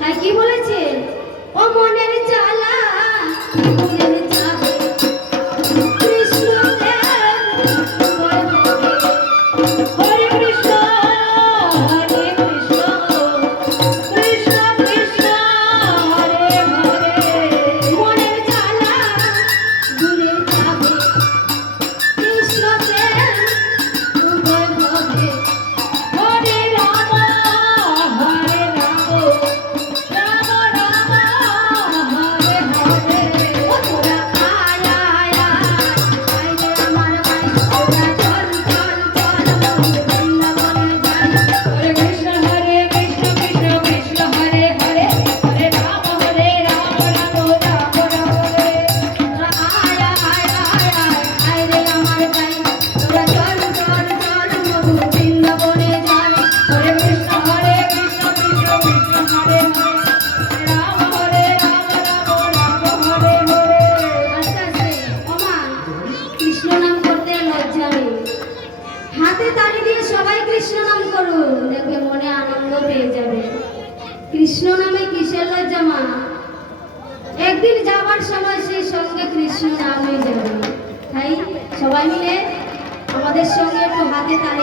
তাই কি বলেছে ও মনের জ্বালা মনের যাবে কৃষ্ণ হরে কৃষ্ণ হরে কৃষ্ণ কৃষ্ণ কৃষ্ণ হরে হরে মনের জ্বালা দূরে যাবে কৃষ্ণ প্রেম উদয় হবে হরে রাম হরে রাম হাতে তালি দিয়ে সবাই কৃষ্ণ নাম করুন, দেখবে মনে আনন্দ পেয়ে যাবে। কৃষ্ণ নামে কিসের লজ্জা মা? একদিন যাবার সময় সেই সঙ্গে কৃষ্ণ নাম হয়ে যাবে। তাই সবাই মিলে আমাদের সঙ্গে একটু হাতে তালি